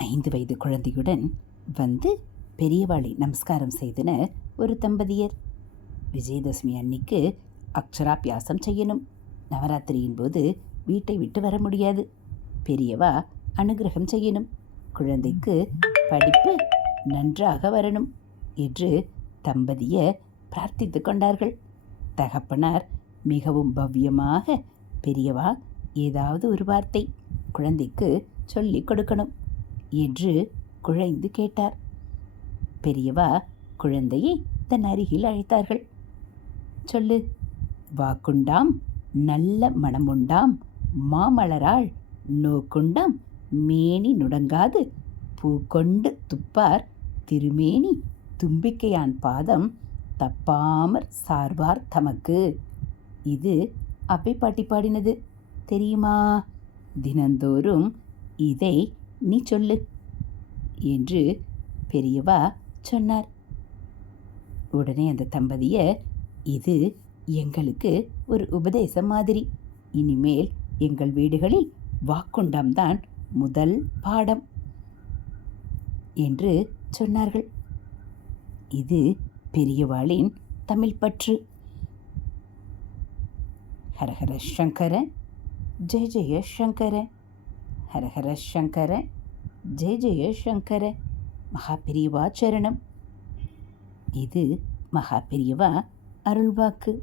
ஐந்து வயது குழந்தையுடன் வந்து பெரியவாளை நமஸ்காரம் செய்தனர் ஒரு தம்பதியர். விஜயதசமி அன்னிக்கு அக்ஷராபியாசம் செய்யணும். நவராத்திரியின் போது வீட்டை விட்டு வர முடியாது. பெரியவா அனுகிரகம் செய்யணும். குழந்தைக்கு படிப்பு நன்றாக வரணும் என்று தம்பதியர் பிரார்த்தித்து கொண்டார்கள். தகப்பனார் மிகவும் பவ்யமாக பெரியவா ஏதாவது ஒரு வார்த்தை குழந்தைக்கு சொல்லிக் கொடுக்கணும். என்று குழைந்து கேட்டார். பெரியவா குழந்தையை தன் அருகில் அழைத்தார்கள். சொல்லு வாக்குண்டாம் நல்ல மனமுண்டாம் மாமலராள் நோக்குண்டாம் மேனி நுடங்காது பூக்கொண்டு துப்பார் திருமேனி தும்பிக்கையான் பாதம் தப்பாமற் சார்வார் தமக்கு இது அப்பை பாட்டி பாடினது. தெரியுமா? தினந்தோறும் இதை நீ சொல்லு என்று பெரியவா சொன்னார். உடனே அந்த தம்பதியை இது எங்களுக்கு ஒரு உபதேசம் மாதிரி. இனிமேல் எங்கள் வீடுகளில் வாக்குண்டம்தான் முதல் பாடம் என்று சொன்னார்கள். இது பெரியவாளின் தமிழ் பற்று. ஹரஹர சங்கர ஜெய ஜெய சங்கர. ஹரஹர சங்கர ஜெய ஜெயசங்கர மகாபெரியவா சரணம். இது மகாபெரியவா அருள்வாக்கு.